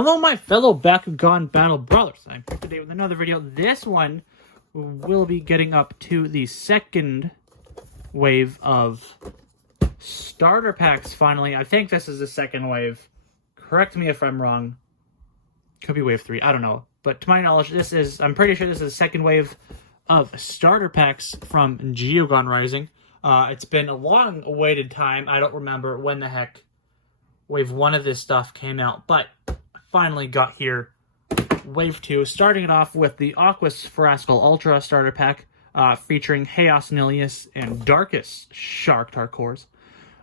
Hello, my fellow Bakugan Battle Brawlers. I'm here today with another video. This one will be getting up to the second wave of starter packs, finally. I think this is the second wave. Correct me if I'm wrong. Could be wave 3, I don't know. But to my knowledge, I'm pretty sure this is the second wave of starter packs from Geogan Rising. It's been a long-awaited time. I don't remember when the heck wave 1 of this stuff came out, but finally got here. Wave 2, starting it off with the Aquos Ferascal Ultra starter pack, featuring Chaos Nilius and Darkest Baku Cores.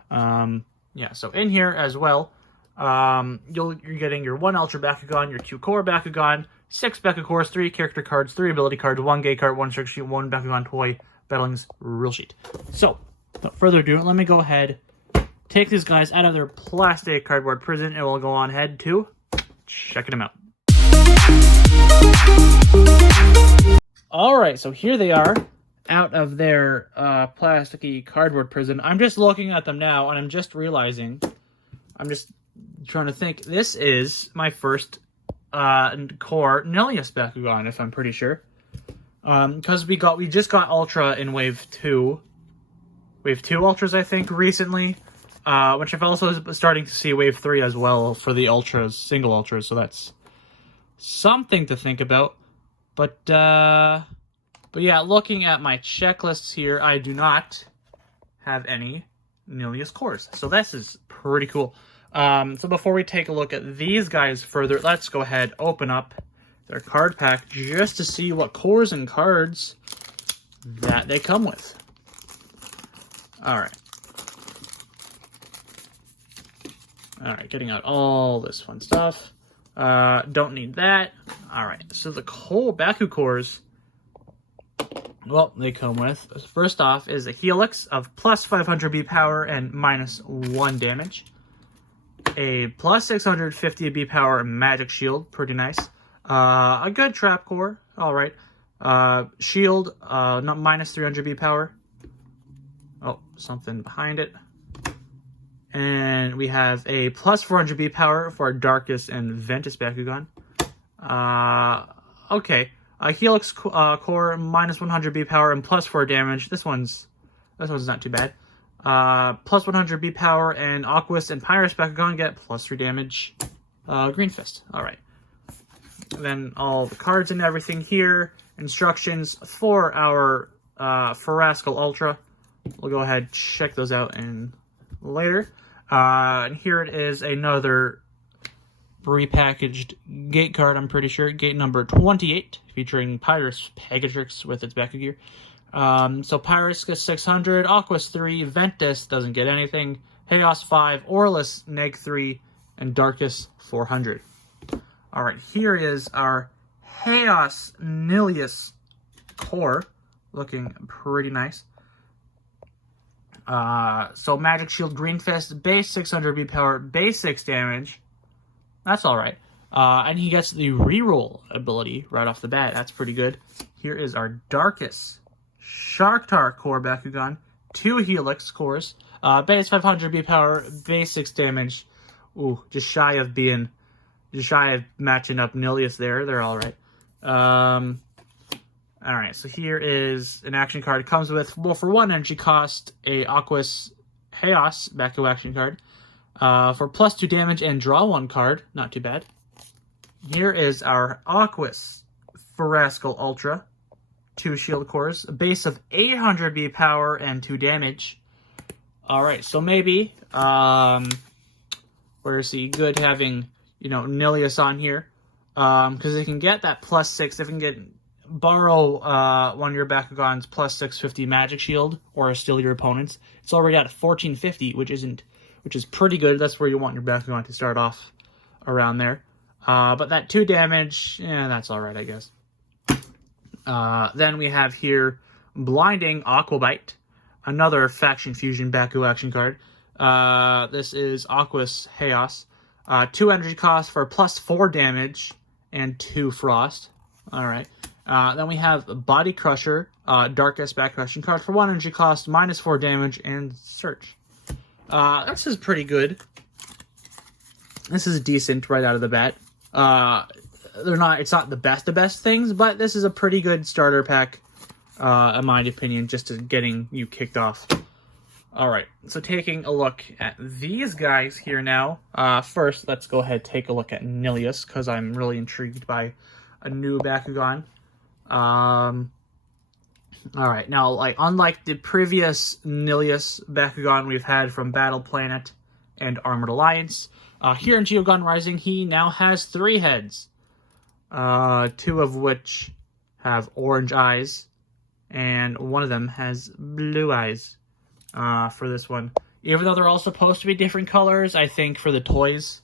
Yeah, so in here as well, you're getting your 1 Ultra Bakugan, your 2 Core Bakugan, 6 BakuCores, 3 character cards, 3 ability cards, 1 gate card, 1 trick sheet, 1 Bakugan toy, Battling's rule sheet. So, without further ado, let me go ahead, take these guys out of their plastic cardboard prison, and we'll go on ahead to checking them out. Alright, so here they are, out of their plasticky cardboard prison. I'm just looking at them now, and I'm just realizing, I'm just trying to think, this is my first core Nilius Bakugan, if I'm pretty sure. Because we just got Ultra in Wave 2. Wave 2 Ultras, I think, recently. Which I've also starting to see Wave 3 as well for the Ultras, single Ultras, so that's something to think about. But yeah, looking at my checklists here, I do not have any Nilius cores. So this is pretty cool. So before we take a look at these guys further, let's go ahead, open up their card pack just to see what cores and cards that they come with. Alright. Alright, getting out all this fun stuff. Don't need that. Alright, so the Baku Cores, well, they come with, first off, is a Helix of plus 500 B power and minus 1 damage. A plus 650 B power magic shield, pretty nice. A good trap core, alright. Shield, not minus 300 B power. Oh, something behind it. And we have a plus 400 B power for our Darkest and Ventus Bakugan. Okay. A Helix core, minus 100 B power and plus 4 damage. This one's not too bad. Plus 100 B power and Aquos and Pyrus Bakugan get plus 3 damage. Green Fist. Alright. Then all the cards and everything here. Instructions for our Ferascal Ultra. We'll go ahead and check those out later. And here it is, another repackaged gate card, I'm pretty sure. Gate number 28, featuring Pyrus Pegatrix with its Baku gear. So Pyrus gets 600, Aquos 3, Ventus doesn't get anything, Chaos 5, Orless neg 3, and Darkest 400. Alright, here is our Chaos Nilius core, looking pretty nice. So Magic Shield, Green Fist, base 600 B power, base 6 damage. That's alright. And he gets the reroll ability right off the bat. That's pretty good. Here is our Darkest Baku Core Bakugan. 2 Helix cores. Base 500 B power, base 6 damage. Ooh, just shy of matching up Nilius there. They're alright. Alright, so here is an action card. It comes with, well, for 1 energy cost, a Aquos Chaos Baku action card. For plus 2 damage and draw 1 card. Not too bad. Here is our Aquos Ferascal Ultra. 2 shield cores. A base of 800 B power and 2 damage. Alright, so maybe, where is he? Good having, Nilius on here. Because they can get that plus 6. They can borrow one of your Bakugan's plus 650 magic shield, or steal your opponent's. It's already at 1450, which is pretty good. That's where you want your Bakugan to start off, around there. But that 2 damage, that's alright, I guess. Then we have here Blinding Aquabite, another Faction Fusion Baku action card. This is Aquos Chaos. 2 energy cost for plus 4 damage and 2 frost. Alright. Then we have Body Crusher, Darkest Baku action card for 1 energy cost, minus 4 damage, and Search. This is pretty good. This is decent right out of the bat. It's not the best things, but this is a pretty good starter pack, in my opinion, just to getting you kicked off. All right, so taking a look at these guys here now. First, let's go ahead and take a look at Nilius, because I'm really intrigued by a new Bakugan. All right, now, like, unlike the previous Nilius Bakugan we've had from Battle Planet and Armored Alliance, here in Geogan Rising, he now has 3 heads, 2 of which have orange eyes, and one of them has blue eyes for this one. Even though they're all supposed to be different colors, I think for the toys,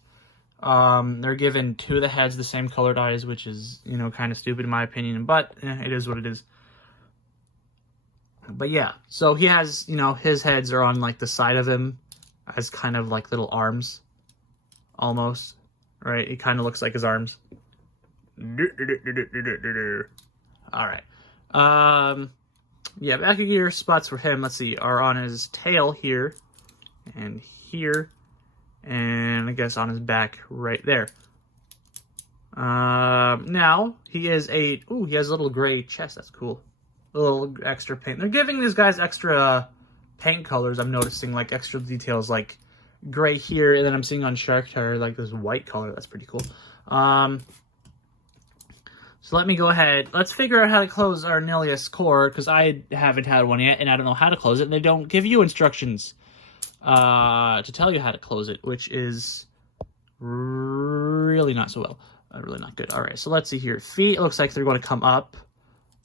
they're given 2 of the heads the same colored eyes, which is, you know, kind of stupid in my opinion, but it is what it is. But yeah, so he has, you know, his heads are on, like, the side of him as kind of like little arms, almost, right? It kind of looks like his arms. All right. Yeah, back gear spots for him, let's see, are on his tail here, and here, and I guess on his back right there. Now, he is he has a little gray chest, that's cool. A little extra paint. They're giving these guys extra paint colors, I'm noticing, like extra details, like gray here, and then I'm seeing on Sharktar, like this white color, that's pretty cool. So let me go ahead, let's figure out how to close our Nilius core, because I haven't had one yet, and I don't know how to close it, and they don't give you instructions to tell you how to close it, which is really not so well. Really not good. All right, so let's see here. Feet, looks like they're going to come up.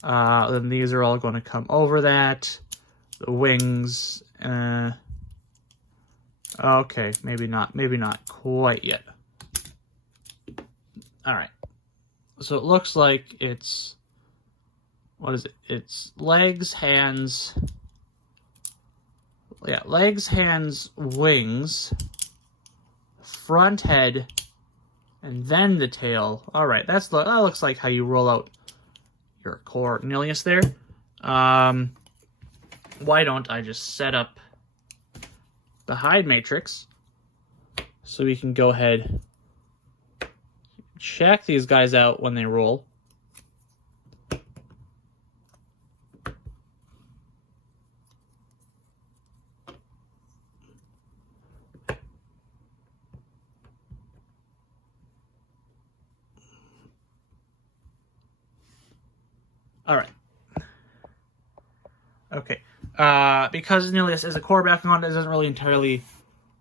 Then these are all going to come over that. The wings, okay, maybe not quite yet. All right. So it looks like it's, what is it? It's legs, hands, yeah, legs, hands, wings, front head, and then the tail. All right, that looks like how you roll out your core Nilius there. Why don't I just set up the hide matrix so we can go ahead, check these guys out when they roll. All right. Okay. Because Nilius is a core Bakugan, it isn't really entirely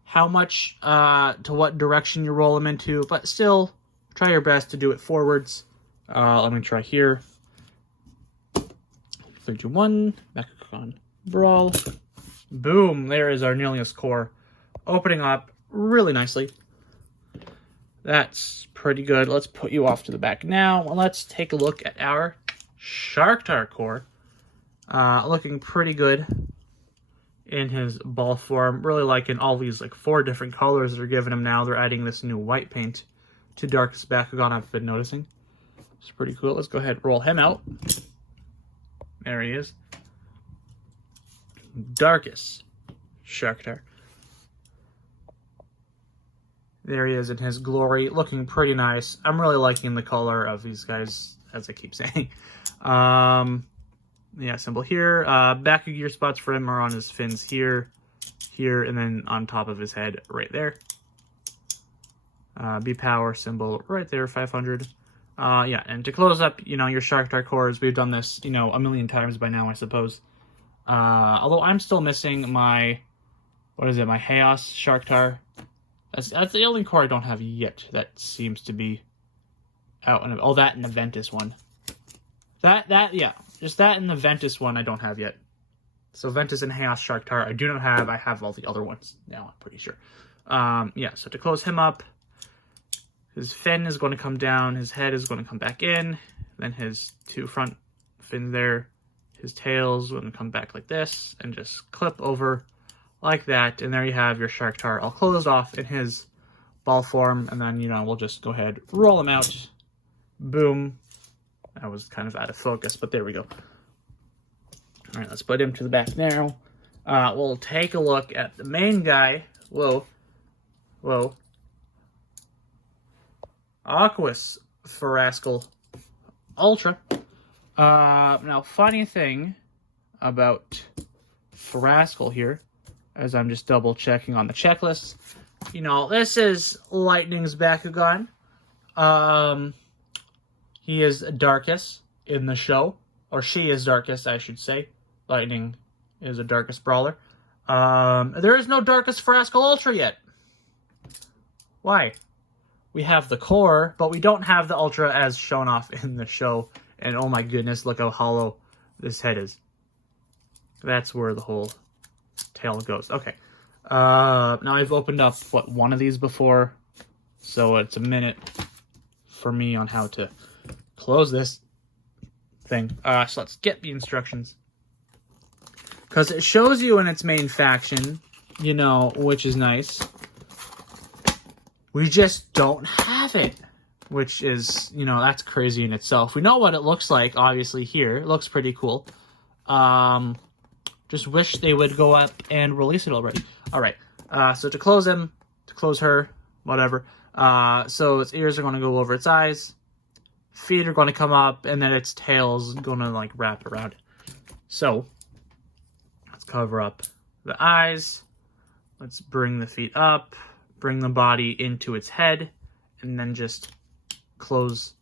how much to what direction you roll them into, but still try your best to do it forwards. Let me try here. 3, 2, 1. Bakugan Brawl. Boom! There is our Nilius core opening up really nicely. That's pretty good. Let's put you off to the back now. Let's take a look at our Sharktar core. Looking pretty good in his ball form. Really liking all these like 4 different colors they're giving him now. They're adding this new white paint to Darkest Bakugan, I've been noticing. It's pretty cool. Let's go ahead and roll him out. There he is. Darkest Sharktar. There he is in his glory, looking pretty nice. I'm really liking the color of these guys, as I keep saying. Yeah, symbol here. Baku gear spots for him are on his fins here, and then on top of his head right there. B power symbol right there, 500. Yeah, and to close up, you know, your Sharktar cores, we've done this, you know, a million times by now, I suppose. Although I'm still missing my, what is it, my Chaos Sharktar. That's the only core I don't have yet that seems to be out. Oh, that and the Ventus one. Yeah, just that and the Ventus one I don't have yet. So Ventus and Chaos Sharktar I do not have. I have all the other ones now, I'm pretty sure. Yeah, so to close him up, his fin is going to come down, his head is going to come back in, then his 2 front fins there, his tail's going to come back like this, and just clip over like that, and there you have your Sharktar all closed off in his ball form, and then, you know, we'll just go ahead, roll him out, boom. I was kind of out of focus, but there we go. All right, let's put him to the back now. We'll take a look at the main guy. Whoa. Aquos Ferascal Ultra. Now, funny thing about Ferascal here, as I'm just double checking on the checklist, you know, this is Lightning's Bakugan. He is Darkest in the show, or she is Darkest, I should say. Lightning is a Darkest Brawler. There is no Darkest Ferascal Ultra yet. Why? We have the core, but we don't have the Ultra as shown off in the show. And oh my goodness, look how hollow this head is. That's where the whole tail goes. Okay. Now I've opened up, what, one of these before. So it's a minute for me on how to close this thing. So let's get the instructions. Because it shows you in its main faction, you know, which is nice. We just don't have it, which is, you know, that's crazy in itself. We know what it looks like, obviously, here. It looks pretty cool. Just wish they would go up and release it already. All right, so to close him, to close her, whatever. So its ears are going to go over its eyes. Feet are going to come up, and then its tail's going to, like, wrap around it. So let's cover up the eyes. Let's bring the feet up. Bring the body into its head, and then just close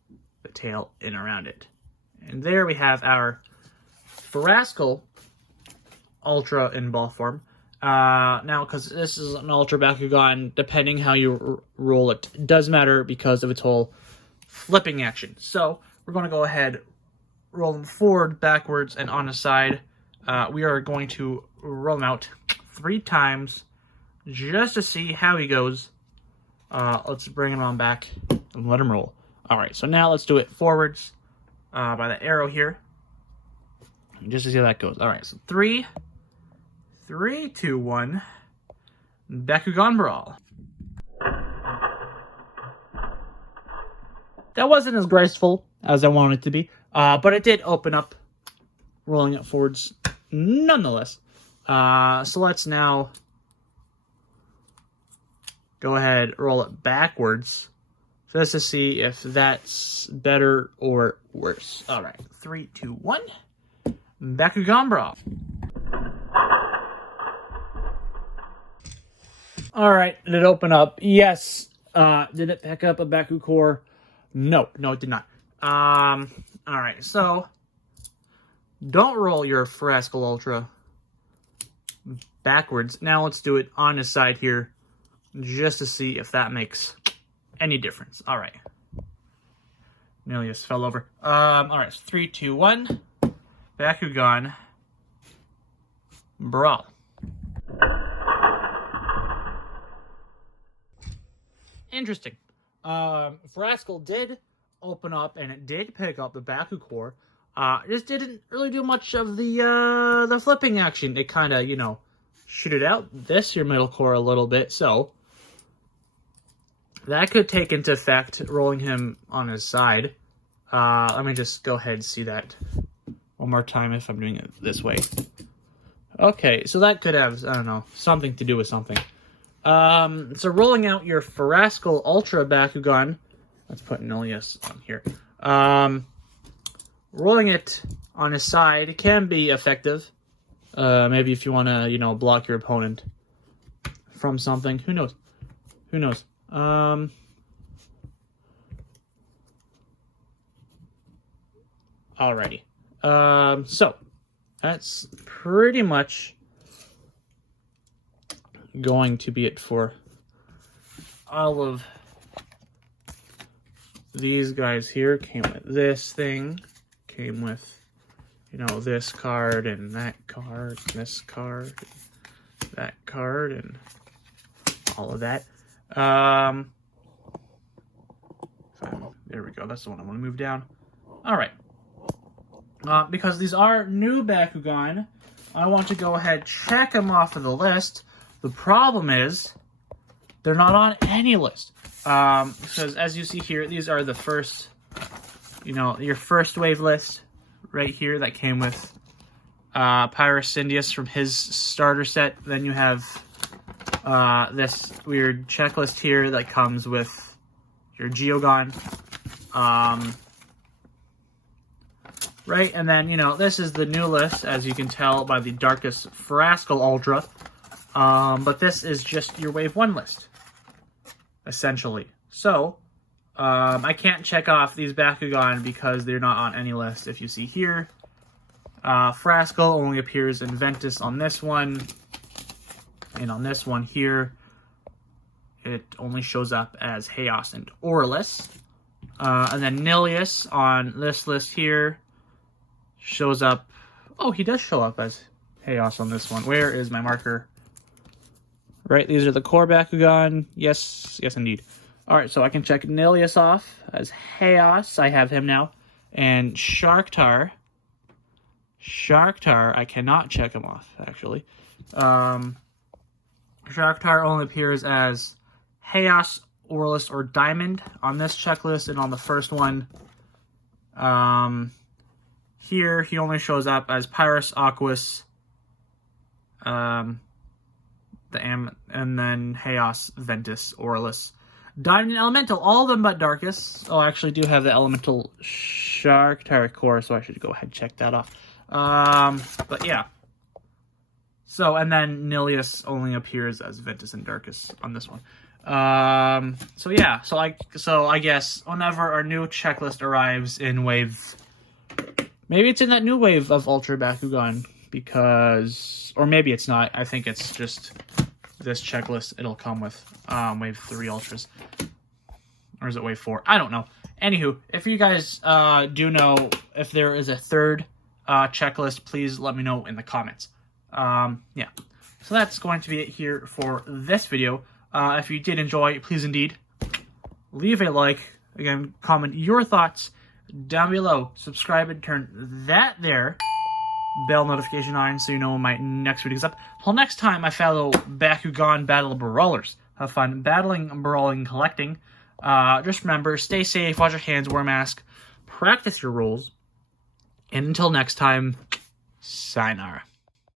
the tail in around it. And there we have our Ferascal Ultra in ball form. Now, because this is an Ultra Bakugan, depending how you roll it, does matter because of its whole flipping action. So, we're going to go ahead, roll them forward, backwards, and on the side. We are going to roll them out 3 times, just to see how he goes. Let's bring him on back and let him roll. All right, so now let's do it forwards by the arrow here, just to see how that goes. All right, so 3, 2, 1, Bakugan Brawl. That wasn't as graceful as I wanted it to be, but it did open up, rolling it forwards nonetheless. So let's now go ahead, roll it backwards, just to see if that's better or worse. All right, 3, 2, 1, Bakugan Brawl. All right, did it open up? Yes. Did it pick up a Baku Core? No, it did not. All right, so don't roll your Ferascal Ultra backwards. Now let's do it on the side here, just to see if that makes any difference. All right. Nilius fell over. All right, so 3, 2, 1. Bakugan Brawl. Interesting. Ferascal did open up, and it did pick up the Baku Core. Just didn't really do much of the flipping action. It kind of, you know, shooted out this your middle core a little bit, so that could take into effect rolling him on his side. Let me just go ahead and see that one more time if I'm doing it this way. Okay, so that could have, I don't know, something to do with something. So rolling out your Ferascal Ultra Bakugan, let's put Nilius on here. Rolling it on his side can be effective. Maybe if you want to, you know, block your opponent from something. Who knows? Who knows? Alrighty. So that's pretty much going to be it for all of these guys here. Came with this thing, came with, you know, this card and that card, and this card, and that card, and all of that. There we go. That's the one I want to move down. All right. Because these are new Bakugan, I want to go ahead check them off of the list. The problem is they're not on any list. Because as you see here, these are the first, you know, your first wave list right here that came with Pyrocindius from his starter set. Then you have this weird checklist here that comes with, your Geogan. Right, and then, you know, this is the new list, as you can tell by the Aquos Ferascal Ultra. But this is just your Wave 1 list, essentially. So, I can't check off these Bakugan because they're not on any list. If you see here, Ferascal only appears in Ventus on this one, and on this one here, it only shows up as Chaos and Aurelus. And then Nilius on this list here shows up. Oh, he does show up as Chaos on this one. Where is my marker? Right, these are the core Bakugan. Yes, yes indeed. Alright, so I can check Nilius off as Chaos. I have him now. And Sharktar, I cannot check him off, actually. Sharktar only appears as Chaos, Aurelus, or Diamond on this checklist, and on the first one, here he only shows up as Pyrus, Aquos, and then Chaos, Ventus, Aurelus, Diamond, and Elemental, all of them but Darkus. Oh, I actually do have the Elemental Sharktar core, so I should go ahead and check that off. But yeah. So, and then Nilius only appears as Ventus and Darkus on this one. So yeah, so I guess whenever our new checklist arrives in wave, maybe it's in that new wave of Ultra Bakugan, because, or maybe it's not. I think it's just this checklist it'll come with, wave 3 Ultras. Or is it wave 4? I don't know. Anywho, if you guys, do know if there is a third, checklist, please let me know in the comments. Yeah. So that's going to be it here for this video. If you did enjoy, please indeed leave a like. Again, comment your thoughts down below. Subscribe and turn that there bell notification on so you know when my next video is up. Till next time, my fellow Bakugan Battle Brawlers, have fun battling, brawling, collecting. Just remember, stay safe, wash your hands, wear a mask, practice your rules, and until next time, sayonara.